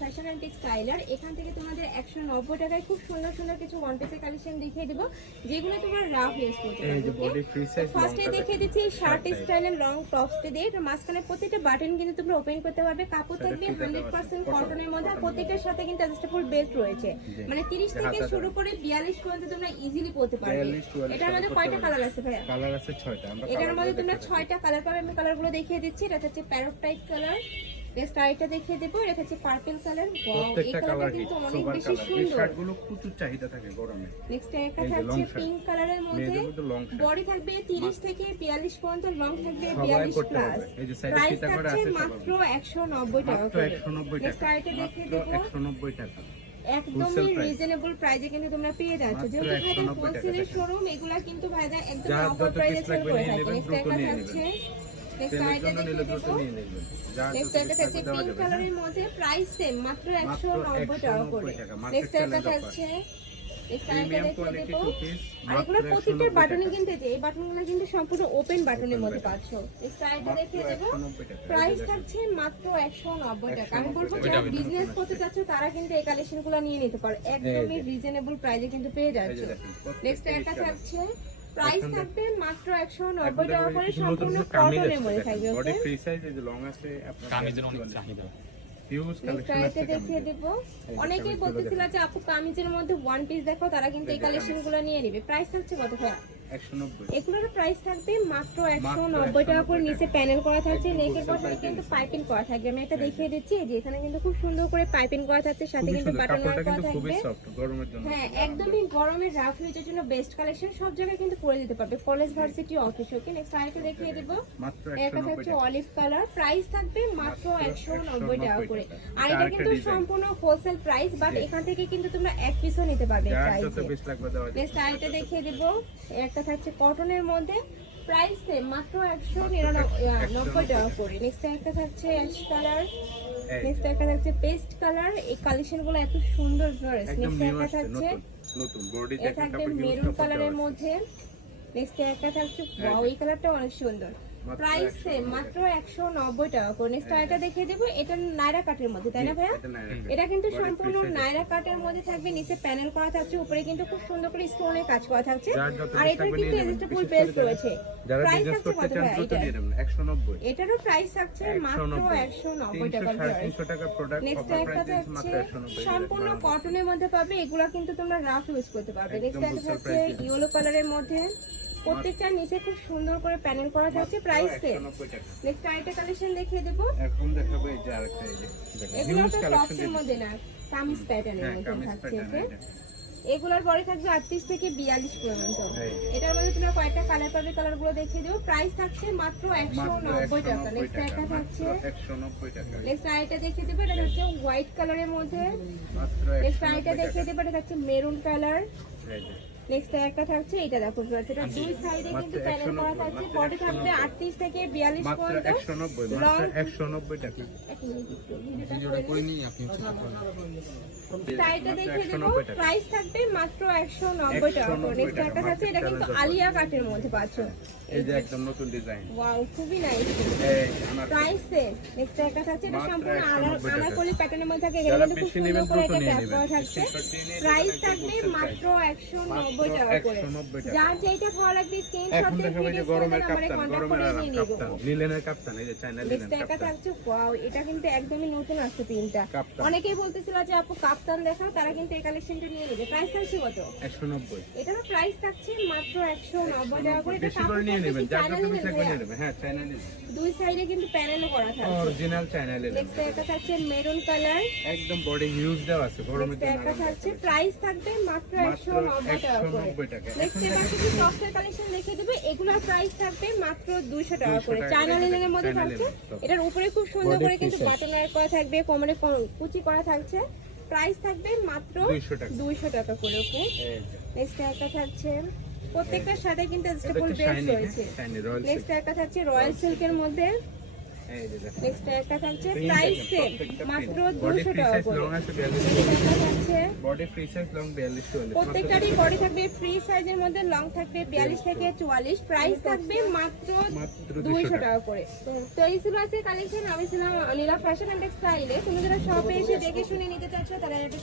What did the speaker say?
Fashion and টেক্সটাইলার এখান থেকে তোমাদের একশো নব্বই টাকায় খুব সুন্দর সুন্দর কিছু ওয়ান পিসের কালেকশন দেখিয়ে দেবো যেগুলো তোমার রাফ ইউজ করতে ফার্স্টে দেখিয়ে দিচ্ছি শার্ট স্টাইলের লং টপসটা দিয়ে এটা মাঝখানে প্রত্যেকটা বাটন কিন্তু তোমরা ওপেন করতে পারবে কাপড় থাকবে হান্ড্রেড পার্সেন্ট কটনের মধ্যে প্রত্যেকটার সাথে কিন্তু অ্যাডজাস্টেবল বেল্ট রয়েছে। মানে তিরিশ থেকে শুরু করে বিয়াল্লিশ পর্যন্ত তোমরা ইজিলি পড়তে পারবে। এটার মধ্যে কয়টা কালার আছে ভাইয়া? কালার আছে 6টা আমরা এটার মধ্যে তোমরা ছয়টা কালার পাবে আমি কালারগুলো দেখিয়ে দিচ্ছি এটা হচ্ছে প্যারট টাইপ কালার নেক্সট আরেকটা দেখিয়ে দেবো। এটা হচ্ছে পার্পল কালার এই কালারটা কিন্তু অনেক বেশি সুন্দর। শার্টগুলো প্রচুর চাহিদা থাকে গরমে। নেক্সট একটা থাকছে পিঙ্ক কালারের মধ্যে। বডি থাকবে 30 থেকে 42 পর্যন্ত লং থাকবে সবাই 42 প্লাস এই যে ফিতা করে আছে মাত্র সবাই। 190 টাকা মাত্র করে। 190 নেক্সট টাকা। দেখিয়ে দেবো। 190 টাকা। একদমই রিজনেবল প্রাইসে কিন্তু তোমরা পেয়ে যাচ্ছ। যেহেতু ভাইদের হোলসেলের শোরুম এগুলা কিন্তু ভাইদা একদম অফার যত প্রাইসে সেল করে থাকে নেক্সট একটা থাকছে। নেক্সট জন্য নিলে দেখিয়ে দ্রুত দেবো নিয়ে নেবেন। নেক্সট একটা থাকছে পিঙ্ক? কালারের মধ্যে প্রাইস সেম মাত্র 190 টাকা করে। 190 নেক্সট একটা থাকছে নেক্সট আইটেম প্রিমিয়াম দেখিয়ে কোয়ালিটি দেবো টু পিস আর এগুলো প্রত্যেকটা বাটনে কিন্তু এই বাটনগুলো কিন্তু সম্পূর্ণ ওপেন বাটনের মধ্যে পাচ্ছ। এই দেখিয়ে দেবো প্রাইস থাকছে মাত্র একশো নব্বই টাকা। আমি বলব যারা বিজনেস করতে চাচ্ছ তারা কিন্তু এই কালেকশনগুলো নিয়ে নিতে পারো। একদমই রিজনেবল প্রাইসে কিন্তু পেয়ে যাচ্ছ। নেক্সট একটা থাকছে প্রাইস থাকবে মাত্র একশো নব্বই টাকা করে সম্পূর্ণ কটনের মধ্যে থাকবে বডি ফ্রি সাইজ লং আছে আপনার কামিজের অনেক চাহিদা। হিউজ কালেকশন আছে দেখিয়ে দেব। অনেকেই বলতেছিল যে আপু কামিজের মধ্যে ওয়ান পিস দেখো তারা কিন্তু এই কালেকশনগুলো নিয়ে নিবে। প্রাইস থাকছে কত 190 এগুলোর প্রাইস থাকবে মাত্র একশো নব্বই টাকা করে নিচে প্যানেল করা থাকছে নেকের পাশে কিন্তু পাইপিং করা থাকবে। আমি একটা দেখিয়ে দিচ্ছি যে এখানে কিন্তু খুব সুন্দর করে পাইপিং করা থাকছে সাথে কিন্তু বাটন কাপড়টা করা থাকবে। সফট গরমের জন্য। হ্যাঁ একদমই গরমের রাফ ইউজের জন্য বেস্ট কালেকশন সব জায়গায় কিন্তু করে দিতে পারবে। College varsity office okay next আরেকটা দেখিয়ে দেবো। একটা 190 অলিভ কালার প্রাইস থাকবে মাত্র একশো নব্বই টাকা করে। আর এটা কিন্তু সম্পূর্ণ হোলসেল প্রাইস বাট এখান থেকে কিন্তু তোমরা এক পিসও নিতে পারবে প্রাইসে নেক্সট আরেকটা দেখিয়ে দেবো। একটা থাকছে কটনের মধ্যে প্রাইস সেম মাত্র একশো নিরানব্বই টাকা করে। নেক্সট একটা থাকছে অ্যাশ কালার নেক্সট একটা থাকছে পেস্ট কালার এই কালেকশনগুলো এত সুন্দর ড্রেস নেক্সট একটা থাকছে নতুন বডি এটা হিউজ মেরুন কালারের মধ্যে। নেক্সট একটা থাকছে ওয়াও এই কালারটা অনেক সুন্দর। প্রাইস সেম মাত্র একশো নব্বই টাকা। করে নেক্সট আরেকটা দেখিয়ে দেবো এটা নাইরা কাটের মধ্যে তাই না ভাইয়া? এটা। এটা কিন্তু সম্পূর্ণ নাইরা কাটের মধ্যে থাকবে নিচে প্যানেল করা থাকছে উপরে কিন্তু খুব সুন্দর করে স্টোনের কাজ করা থাকছে। আর লাগবে কিন্তু রয়েছে। প্রাইস থাকছে কত চান ভাইয়া দ্রুত এটা? নিয়ে নেবেন 190 এটারও প্রাইস থাকছে মাত্র 190 একশো নব্বই 300 টাকা সাড়ে 300 টাকা প্রোডাক্ট নেক্সট একটা থাকছে সম্পূর্ণ কটনের মধ্যে পাবে এগুলা কিন্তু তোমরা রাফ ইউজ করতে পারবে। নেক্সট একটা থাকছে ইয়েলো কালারের মধ্যে। প্রত্যেকটা নিচে খুব সুন্দর করে প্যানেল করা থাকছে প্রাইস সেম। নেক্সট আরেকটা কালেকশন দেখিয়ে দেবো। এখন দেখাবো এই যে আরেকটা এই যে এগুলো তো টপসের মধ্যে না কামিজ প্যাটার্নের মধ্যে থাকছে এগুলোর পরে থাকবে আটত্রিশ থেকে বিয়াল্লিশ পর্যন্ত। এটার মধ্যে তোমরা কয়েকটা কালার পাবে কালারগুলো দেখিয়ে দেবো। প্রাইস থাকছে মাত্র একশো নব্বই টাকা। 190 নেক্সট একটা থাকছে। নেক্সট আরেকটা দেখিয়ে দেবো এটা হচ্ছে হোয়াইট কালারের মধ্যে। নেক্সট 190 আরেকটা দেখিয়ে দেবো এটা থাকছে মেরুন কালার নেক্সট একটা থাকছে এটা দেখো এটা দুই সাইডে কিন্তু প্যানেল করা থাকছে বডি থাকবে 190 আটত্রিশ থেকে বিয়াল্লিশ মাত্র পর্যন্ত 190 লং মাত্র 190 টাকা ভিডিওটা করে নিই। সাইডটা দেখে দেবো প্রাইস থাকবে মাত্র একশো নব্বই টাকা নেক্সট একটা থাকছে এটা কিন্তু আলিয়া কাটের মধ্যে পাচ্ছ। এই যে একদম নতুন ডিজাইন ওয়াও খুবই নাইস এই আমার প্রাইস সেম নেক্সট একটা থাকছে এটা সম্পূর্ণ 190। আনারকলি প্যাটার্নের মধ্যে থাকে। এখানে কিন্তু খুব সুন্দর করে এটা নিয়ে ট্যাপ করা থাকছে। প্রাইস থাকবে মাত্র price। একশো নব্বই মাত্র টাকা করে। যার যেটা ভালো লাগবে স্ক্রিনশট দিয়ে ভিডিও গরমের কাপ্তান গরমের কাপ্তান লিলেনের কাপ্তান এই যে চায়না লিলেন একটা থাকছে ওয়াও এটা কিন্তু একদমই নতুন আসছে প্রিন্টটা কাপ্তান। অনেকেই বলতেছিল যে আপু কাপ্তান দেখাও তারা কিন্তু এই কালেকশনটা নিয়ে নেবে। প্রাইস থাকছে কত? 190 এটার প্রাইস থাকছে মাত্র একশো নব্বই টাকা করে। এটা নেবেন যার চায়না যত বেশি লাগবে নিয়ে নেবেন হ্যাঁ চায়না দুই সাইডে কিন্তু প্যানেলও করা থাকছে অরিজিনাল চায়না নেক্সট একটা থাকছে মেরুন কালার একদম বডি হিউজ দেওয়া আছে গরমের নেক্সট জন্য একটা থাকছে। প্রাইস থাকবে মাত্র মাত্র একশো নব্বই টাকা করে। 190 টাকা। নেক্সট এবার কিছু টপসের কালেকশন দেখে দেবে এগুলোর প্রাইস থাকবে মাত্র দুইশো টাকা করে। চায়না লিনেনের মধ্যে থাকছে। এটার উপরে খুব সুন্দর করে কিন্তু বাটন করা থাকবে কোমরে কুচি করা থাকছে। প্রাইস থাকবে মাত্র 200 টাকা। দুইশো টাকা করে ওকে নেক্সট একটা থাকছে প্রত্যেকটার সাথে কিন্তু অ্যাডজাস্টেবল হচ্ছে বেস রয়েছে। নেক্সট একটা থাকছে রয়্যাল সিল্কের মধ্যে। নেক্সট একটা থাকছে প্রাইস সেম মাত্র print। 200 টাকা করে। 42 বডি ফ্রি সাইজ লং 42 44 প্রত্যেকটারই বডি থাকবে ফ্রি সাইজের মধ্যে লং থাকবে বিয়াল্লিশ থেকে চুয়াল্লিশ। প্রাইস থাকবে মাত্র মাত্র 200 দুইশো টাকা। করে। তো এই ছিল আজকে কালেকশন আমি ছিলাম নীলা ফ্যাশন অ্যান্ড টেক্সটাইলে তুমি যারা শপে এসে দেখে শুনে নিতে চাচ্ছ তারা এটা